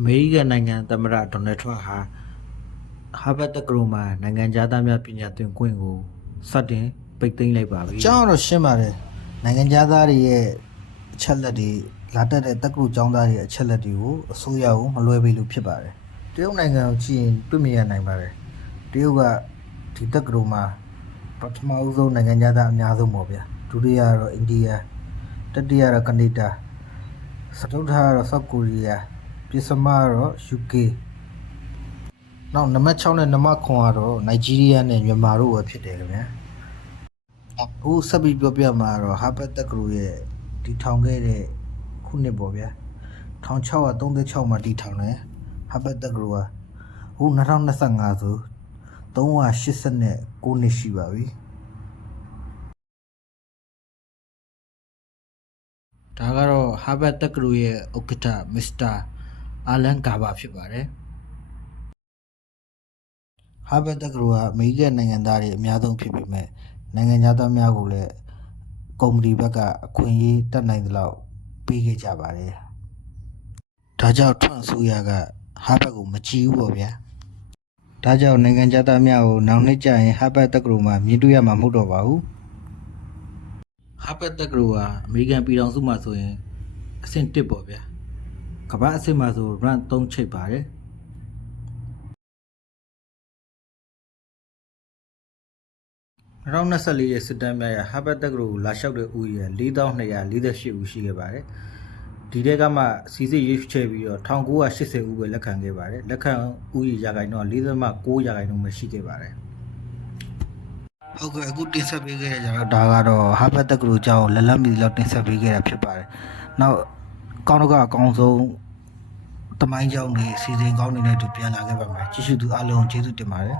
အမေရိကန်နိုင်ငံသမ္မတဒေါ်နယ်ထရန့်ဟာဟာဗတ်တက္ကသိုလ်မှာနိုင်ငံသားများပညာသင်ခွင့်ကိုစတင်ပိတ်သိမ်းလိုက်ပါပြီ။အကြောင်းတော့ရှင်းပါတယ်။နိုင်ငံသားတွေရဲ့အချက်လက်တွေလာတက်တဲ့တက္ကသိုလ်ကျောင်းသားတွေရဲ့အချက်လက်တွေကိုအစိုးရကမလွှဲပေးလို့ဖြစ်ပါတယ်။တရုတ်နိုင်ငံကိုကြည့်ရင်တွေ့မြင်ရနိုင်ပါတယ်။တရုတ်ကဒီတက္ကသိုလ်မှာပထမဦးဆုံးနိုင်ငံသားအများဆုံးပေါ့ဗျာ။ဒုတိယကတော့အိန္ဒိယ၊တတိယကတော့ကနေဒါ၊စတုတ္ထကတော့ဆော့ကိုရီးယား၊ပစ္စမကတော့ UK နောက်နံပါတ်6နဲ့နံပါတ်9ကတော့နိုင်ဂျီးရီးယားနဲ့မြန်မာတို့ပဲဖြစ်တယ်ခင်ဗျာအခုဆက်ပြီးပြောပြမှာတော့ဟာဗတ်တက္ကသိုလ်ရဲ့တည်ထောင်ခဲ့တဲ့ခုနှစ်ပေါ့ဗျာ1636မှာတည်ထောင်တယ်ဟာဗတ်တက္ကသိုလ်ကအခု2025ဆို389နှစ်ရှိပါပြီဒါကတော့ဟာဗတ်တက္ကသိုလ်ရဲ့ဥက္ကဋ္ဌမစ္စတာအာလန်ဂါဘာဖြစ်ပါတယ်ဟာဗတ်တက္ကသိုလ်ကအမေရိကန်နိုင်ငံသားတွေအများဆုံးဖြစ်ပေမဲ့နိုင်ငံသားများကိုလည်းကုမ္ပဏီဘက်ကအခွင့်အရေးတက်နိုင်သလောက်ပေးခဲ့ကြပါတယ်ဒါကြောင့်ထရန့်အစိုးရကဟာဗတ်ကိုမကြည်ဘူးပေါ့ဗျာဒါကြောင့်နိုင်ငံသားများကိုနောက်နှစ်ကျရင်ဟာဗတ်တက္ကသိုလ်မှာမြင်တွေ့ရမှာမဟုတ်တော့ပါဘူးဟာဗတ်တက္ကသိုလ်ကအမေရိကန်ပြည်ထောင်စုမှာဆိုရင်အဆင့်1ပေါ့ဗျာကမ္ဘာအဆင့်မှာဆို rank 3ချိတ်ပါတယ်2024ရဲ့စစ်တမ်းများရဟာဗတ်တက္ကသိုလ်ကိုလာလျှောက်တဲ့ဦးရေ4248ဦးရှိခဲ့ပါတယ်ဒီတဲကမှစီစစ်ရွေးချယ်ပြီးတော့1980ဦးပဲလက်ခံခဲ့ပါတယ်လက်ခံဦးရေရာခိုင်နှုန်း4.9%ရာခိုင်နှုန်းပဲရှိခဲ့ပါတယ်ဟုတ်ကဲ့အခုတင်ဆက်ပေးခဲ့ကြတော့ဒါကတော့ဟာဗတ်တက္ကသိုလ်ကျောင်းလက်လက်မီလောက်တင်ဆက်ပေးခဲ့တာဖြစ်ပါတယ်နောက်ကောင်းတော့ကအကောင်းဆုံးတမိုင်းကျောင်းတွေစီစဉ်ကောင်းတွေနဲ့တူပြန်လာခဲ့ပါမယ်ကြည့်ရှုသူအားလုံးကျေးဇူးတင်ပါတယ်